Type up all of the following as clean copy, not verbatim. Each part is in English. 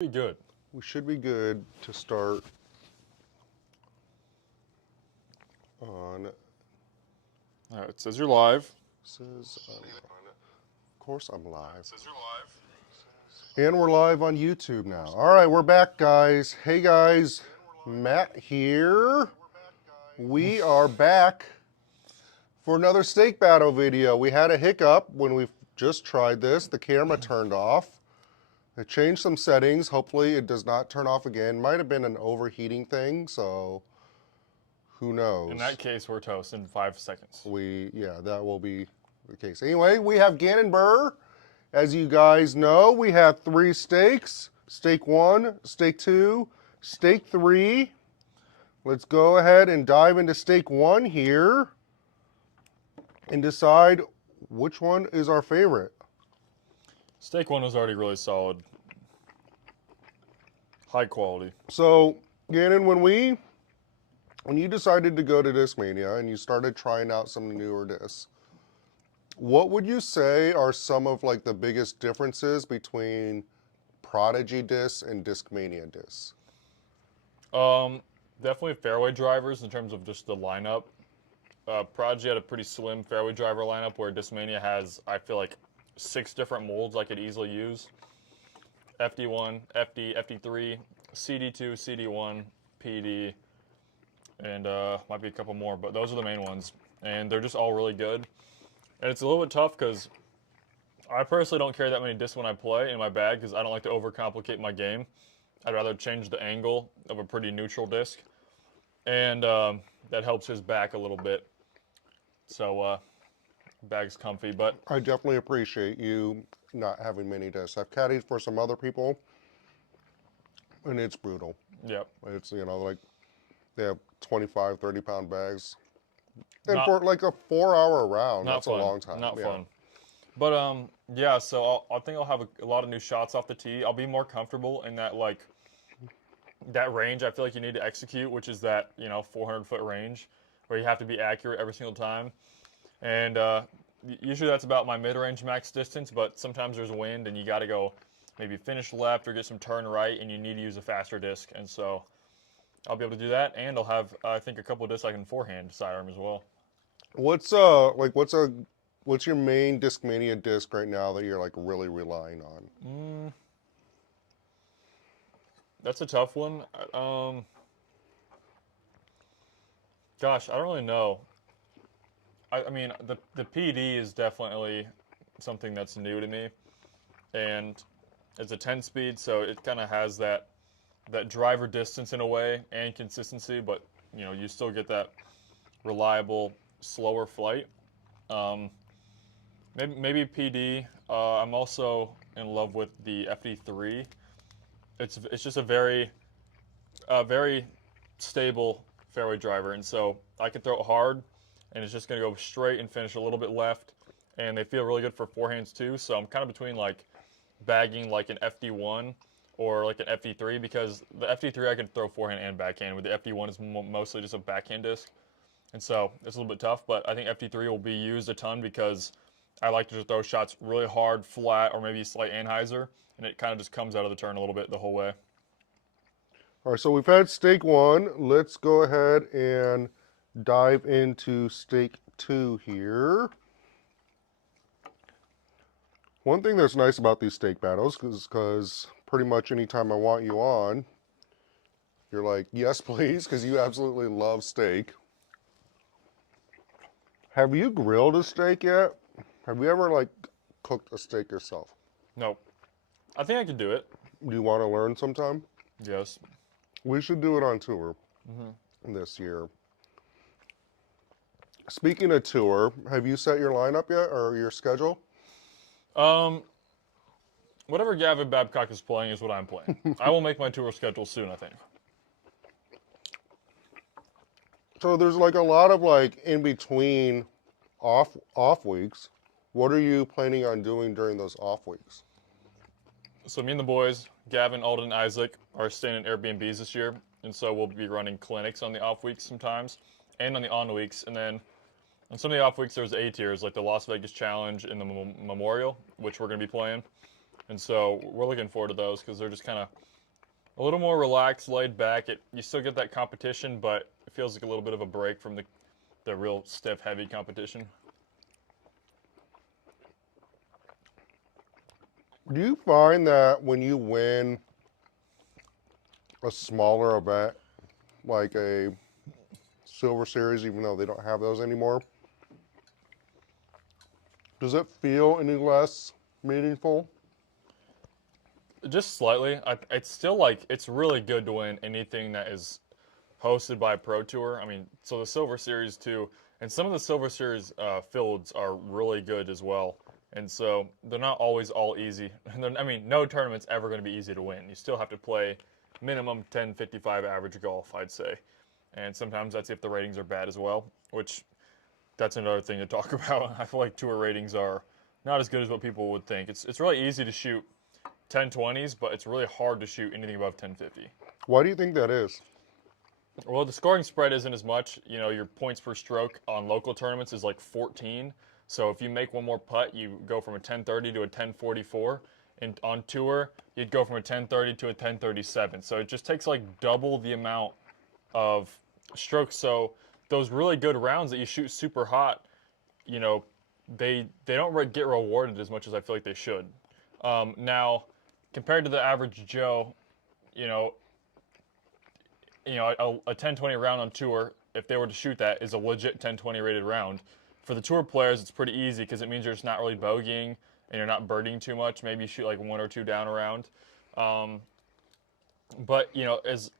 Be good. We should be good to start on. All right, it says you're live. Says, of course I'm live. It says you're live. And we're live on YouTube now. All right, we're back, guys. Hey, guys. Matt here. We are back for another steak battle video. We had a hiccup when we just tried this. The camera turned off. I changed some settings. Hopefully it does not turn off again. Might have been an overheating thing, so who knows? In that case, we're toast in 5 seconds. Yeah, that will be the case. Anyway, we have Gannon Buhr. As you guys know, we have 3 steaks. Steak 1, steak 2, steak 3. Let's go ahead and dive into steak 1 here and decide which one is our favorite. Steak 1 was already really solid. High quality. So, Gannon, when you decided to go to Disc Mania and you started trying out some newer discs, what would you say are some of like the biggest differences between Prodigy discs and Disc Mania discs? Definitely fairway drivers in terms of just the lineup. Prodigy had a pretty slim fairway driver lineup where Disc Mania has, I feel like, 6 different molds I could easily use. FD1, FD, FD3, CD2, CD1, PD, and might be a couple more, but those are the main ones. And they're just all really good. And it's a little bit tough because I personally don't carry that many discs when I play in my bag because I don't like to overcomplicate my game. I'd rather change the angle of a pretty neutral disc. And that helps his back a little bit. So, bag's comfy, but I definitely appreciate you not having many discs. I've caddied for some other people, and it's brutal. yep. It's, like they have 25, 30-pound bags. And Not- for like a 4-hour round, Not that's fun. a long time. Not yeah. fun. But yeah. So I think I'll have a lot of new shots off the tee. I'll be more comfortable in that that range. I feel like you need to execute, which is that 400-foot range where you have to be accurate every single time. And usually that's about my mid-range max distance. But sometimes there's wind and you got to go maybe finish left or get some turn right, and you need to use a faster disc. And so I'll be able to do that, and I'll have I think a couple of discs I can forehand sidearm as well. What's your main Disc Mania disc right now that you're like really relying on? That's a tough one. Gosh, I don't really know. I mean, the PD is definitely something that's new to me, and it's a 10-speed, so it kind of has that driver distance in a way and consistency, but you still get that reliable, slower flight. Maybe PD. I'm also in love with the FD3. It's just a very stable fairway driver, and so I can throw it hard, and it's just going to go straight and finish a little bit left, and they feel really good for forehands too. So I'm kind of between like bagging like an FD1 or like an FD3, because the FD3 I can throw forehand and backhand, with the FD1 is mostly just a backhand disc, and so it's a little bit tough. But I think FD3 will be used a ton because I like to just throw shots really hard, flat, or maybe slight anhyzer, and it kind of just comes out of the turn a little bit the whole way. All right, so we've had steak 1. Let's go ahead and dive into steak 2 here. One thing that's nice about these steak battles is because pretty much anytime I want you on, you're like, yes, please, because you absolutely love steak. Have you grilled a steak yet? Have you ever cooked a steak yourself? Nope. I think I could do it. Do you want to learn sometime? Yes. We should do it on tour this year. Speaking of tour, have you set your lineup yet or your schedule? Whatever Gavin Babcock is playing is what I'm playing. I will make my tour schedule soon, I think. So there's a lot of in between off weeks. What are you planning on doing during those off weeks? So me and the boys, Gavin, Alden, and Isaac, are staying in Airbnbs this year, and so we'll be running clinics on the off weeks sometimes, and on the on weeks. And then on some of the off weeks, there's A tiers, like the Las Vegas Challenge and the Memorial, which we're going to be playing. And so we're looking forward to those because they're just kind of a little more relaxed, laid back. You still get that competition, but it feels like a little bit of a break from the real stiff, heavy competition. Do you find that when you win a smaller event, like a Silver Series, even though they don't have those anymore, does it feel any less meaningful? Just slightly. It's still like it's really good to win anything that is hosted by a pro tour. I mean, so the Silver Series too, and some of the Silver Series fields are really good as well. And so they're not always all easy. I mean, no tournament's ever going to be easy to win. You still have to play minimum 1055 average golf, I'd say. And sometimes that's if the ratings are bad as well, which that's another thing to talk about. I feel like tour ratings are not as good as what people would think. It's really easy to shoot 1020s, but it's really hard to shoot anything above 1050. Why do you think that is? Well, the scoring spread isn't as much. You know, your points per stroke on local tournaments is like 14. So if you make one more putt, you go from a 1030 to a 1044. And on tour, you'd go from a 1030 to a 1037. So it just takes like double the amount of strokes. So those really good rounds that you shoot super hot, you know, they don't get rewarded as much as I feel like they should. Now, compared to the average Joe, you know, a 1020 round on tour, if they were to shoot that, is a legit 1020 rated round. For the tour players, it's pretty easy because it means you're just not really bogeying and you're not birdieing too much. Maybe you shoot like one or two down around. But you know, as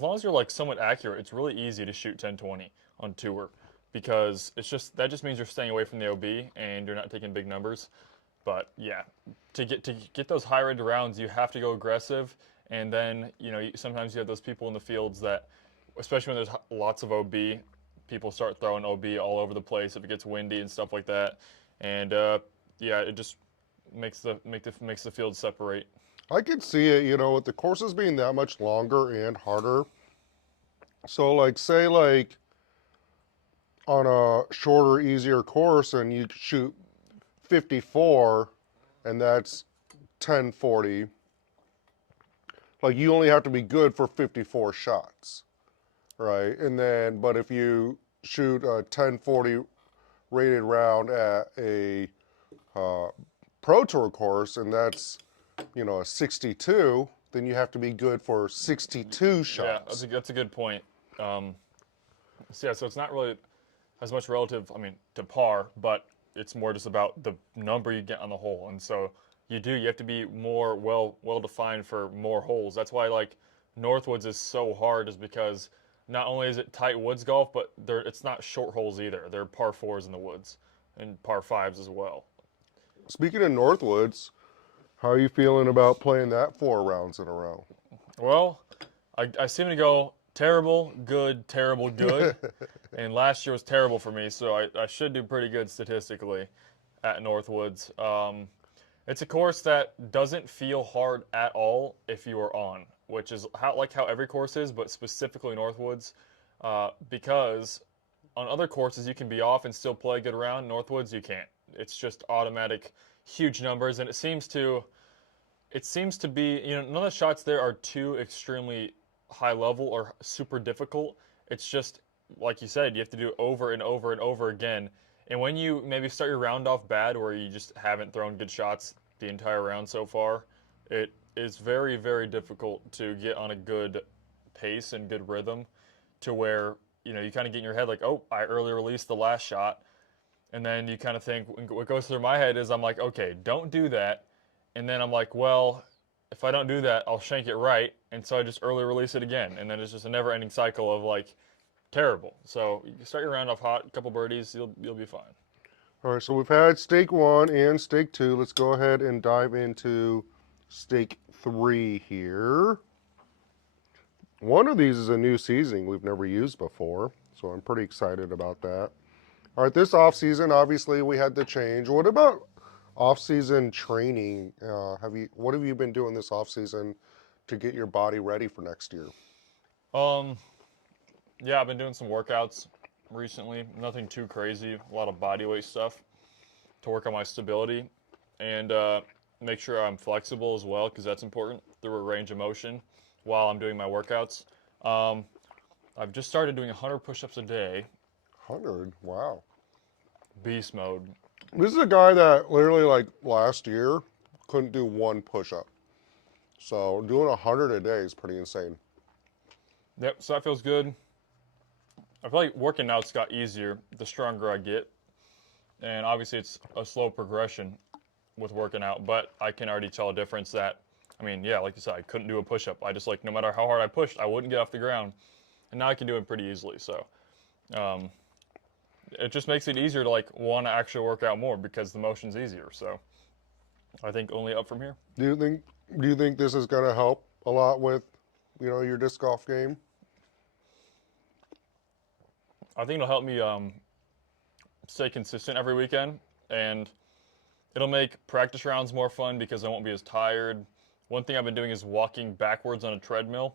long as you're like somewhat accurate, it's really easy to shoot 1020 on tour because that just means you're staying away from the OB and you're not taking big numbers. But yeah, to get those high rated rounds, you have to go aggressive. And then, you know, sometimes you have those people in the fields that, especially when there's lots of OB, people start throwing OB all over the place if it gets windy and stuff like that. And yeah, it just makes the field separate. I could see it, you know, with the courses being that much longer and harder. So, like, say, like, on a shorter, easier course, and you shoot 54, and that's 1040. Like, you only have to be good for 54 shots, right? And then, but if you shoot a 1040 rated round at a Pro Tour course, and that's, you know, a 62, then you have to be good for 62 shots. Yeah, that's a good point. So yeah, so it's not really as much relative, I mean, to par, but it's more just about the number you get on the hole. And so you have to be more well defined for more holes. That's why like Northwoods is so hard, is because not only is it tight woods golf, but it's not short holes either. They're par fours in the woods and par fives as well. Speaking of Northwoods, how are you feeling about playing that 4 rounds in a row? Well, I seem to go terrible, good, terrible, good. And last year was terrible for me, so I should do pretty good statistically at Northwoods. It's a course that doesn't feel hard at all if you are on, which is how every course is, but specifically Northwoods, because on other courses you can be off and still play a good round. Northwoods you can't. It's just automatic, huge numbers, and it seems to be, you know, none of the shots there are too extremely high level or super difficult. It's just like you said, you have to do it over and over and over again. And when you maybe start your round off bad, where you just haven't thrown good shots the entire round so far, it is very, very difficult to get on a good pace and good rhythm to where, you know, you kind of get in your head like, oh, I early released the last shot. And then you kind of think, what goes through my head is I'm like, okay, don't do that. And then I'm like, well, if I don't do that, I'll shank it right. And so I just early release it again. And then it's just a never ending cycle of like, terrible. So you start your round off hot, a couple birdies, you'll be fine. All right, so we've had stake 1 and stake 2. Let's go ahead and dive into stake 3 here. One of these is a new seasoning we've never used before, so I'm pretty excited about that. All right, this off season, obviously we had the change. What about off season training? What have you been doing this off season to get your body ready for next year? Yeah, I've been doing some workouts recently. Nothing too crazy. A lot of body weight stuff to work on my stability. And make sure I'm flexible as well, because that's important through a range of motion while I'm doing my workouts. I've just started doing 100 push-ups a day. 100? Wow. Beast mode. This is a guy that literally, like, last year couldn't do one push-up. So doing 100 a day is pretty insane. Yep, so that feels good. I feel like working out's got easier the stronger I get. And obviously it's a slow progression with working out, but I can already tell a difference that, I mean, yeah, like you said, I couldn't do a push-up. I just, like, no matter how hard I pushed, I wouldn't get off the ground. And now I can do it pretty easily, so. It just makes it easier to, like, want to actually work out more because the motion's easier, so. I think only up from here. Do you think this is going to help a lot with, you know, your disc golf game? I think it'll help me stay consistent every weekend, and it'll make practice rounds more fun because I won't be as tired. One thing I've been doing is walking backwards on a treadmill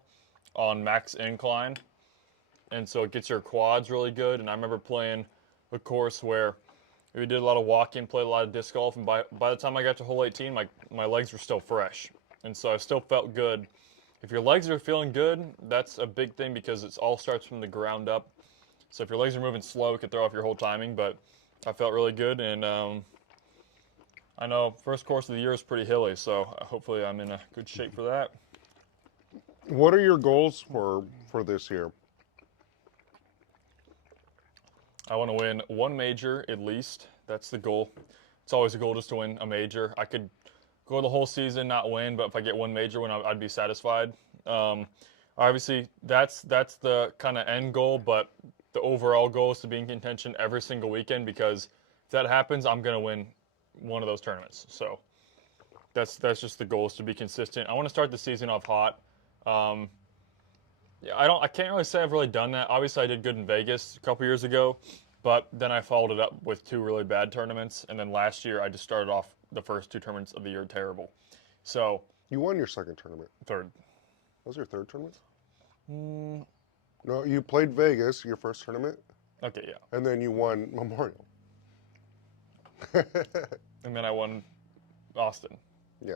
on max incline, and so it gets your quads really good. And I remember playing a course where we did a lot of walking, played a lot of disc golf, and by the time I got to hole 18, my legs were still fresh, and so I still felt good. If your legs are feeling good, that's a big thing because it all starts from the ground up. So if your legs are moving slow, it could throw off your whole timing, but I felt really good, and I know first course of the year is pretty hilly, so hopefully I'm in a good shape for that. What are your goals for this year? I want to win one major at least. That's the goal. It's always a goal just to win a major. I could go the whole season, not win, but if I get one major win, I'd be satisfied. Obviously, that's the kind of end goal, but the overall goal is to be in contention every single weekend, because if that happens, I'm going to win one of those tournaments. So that's just the goal, is to be consistent. I want to start the season off hot. Yeah, I can't really say I've really done that. Obviously, I did good in Vegas a couple years ago, but then I followed it up with 2 really bad tournaments, and then last year I just started off the first 2 tournaments of the year terrible. So You won your second tournament. third. That was your third tournament? No, you played Vegas, your first tournament, Okay, yeah. and then you won Memorial. And then I won Austin. Yeah.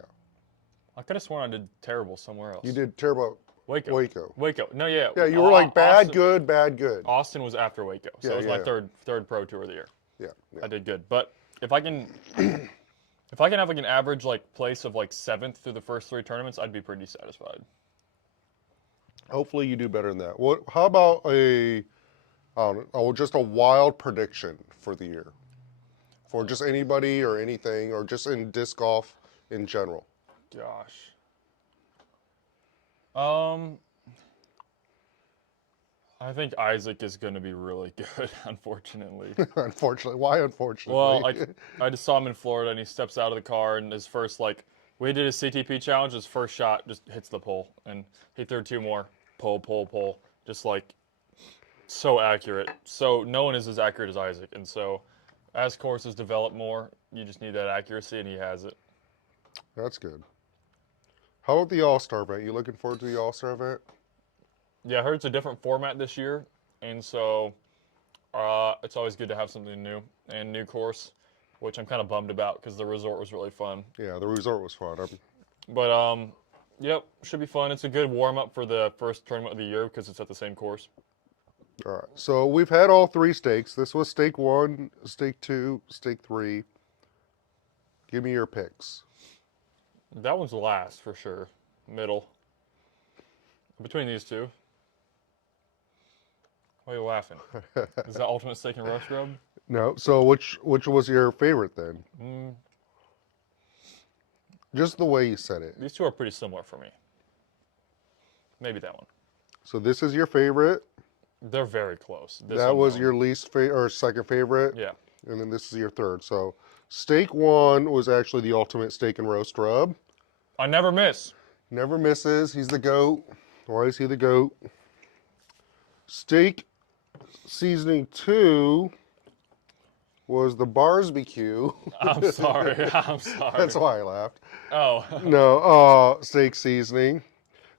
I could have sworn I did terrible somewhere else. You did terrible. Waco. Waco. No, yeah. Yeah, you were like bad, Austin, good, bad, good. Austin was after Waco, so it was my third pro tour of the year. Yeah, I did good, but if I can, if I can have like an average like place of like 7th through the first 3 tournaments, I'd be pretty satisfied. Hopefully you do better than that. What? How about just a wild prediction for the year? For just anybody or anything, or just in disc golf in general. Gosh. I think Isaac is going to be really good, unfortunately. Unfortunately. Why unfortunately? Well, I just saw him in Florida, and he steps out of the car, and his first, like, we did his CTP challenge, his first shot just hits the pole, and he threw 2 more. Pole. Just, like, so accurate. So no one is as accurate as Isaac, and so as courses develop more, you just need that accuracy, and he has it. That's good. How about the All-Star event? You looking forward to the All-Star event? Yeah, I heard it's a different format this year, and so it's always good to have something new and new course, which I'm kind of bummed about because the resort was really fun. Yeah, the resort was fun. But yep, should be fun. It's a good warm-up for the first tournament of the year because it's at the same course. All right, so we've had all 3 stakes. This was stake 1, stake 2, stake 3. Give me your picks. That one's last for sure. Middle. Between these 2. Why are you laughing? Is that Ultimate Steak and Roast Rub? No. So which was your favorite then? Just the way you said it. These 2 are pretty similar for me. Maybe that one. So this is your favorite. They're very close. That was your least favorite or second favorite. Yeah. And then this is your third. So stake 1 was actually the Ultimate Steak and Roast Rub. I never miss. Never misses. He's the GOAT. Why is he the GOAT? Steak seasoning 2 was the barbecue. I'm sorry. That's why I laughed. Oh. No, steak seasoning.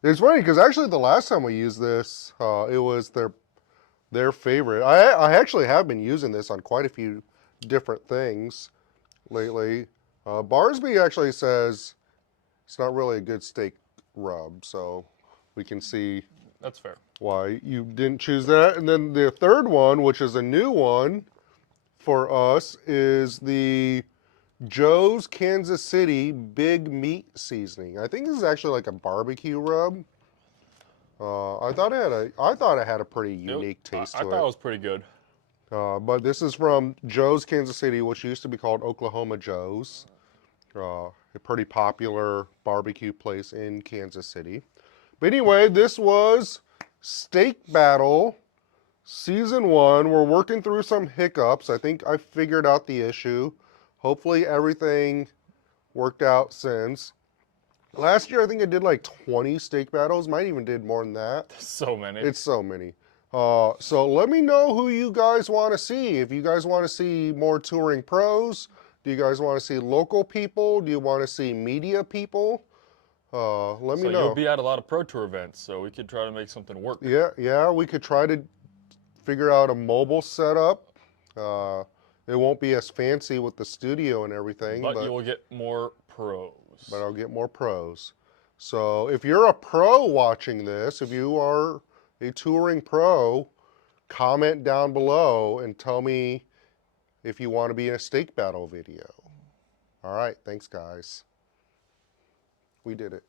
It's funny because actually the last time we used this, it was their favorite. I actually have been using this on quite a few different things lately. Barsby actually says it's not really a good steak rub, so we can see That's fair. why you didn't choose that. And then the third one, which is a new one for us, is the Joe's Kansas City Big Meat Seasoning. I think this is actually like a barbecue rub. I thought it had a pretty unique taste to it. I thought it was pretty good. But this is from Joe's Kansas City, which used to be called Oklahoma Joe's. A pretty popular barbecue place in Kansas City. But anyway, this was Steak Battle Season 1. We're working through some hiccups. I think I figured out the issue. Hopefully everything worked out since. Last year, I think I did like 20 steak battles. Might even did more than that. So many. It's so many. So let me know who you guys want to see. If you guys want to see more touring pros, do you guys want to see local people? Do you want to see media people? Let me know. You'll be at a lot of Pro Tour events, so we could try to make something work. Yeah, we could try to figure out a mobile setup. It won't be as fancy with the studio and everything. But you will get more pros. But I'll get more pros. So if you're a pro watching this, if you are a touring pro, comment down below and tell me if you want to be in a steak battle video. All right, thanks guys. We did it.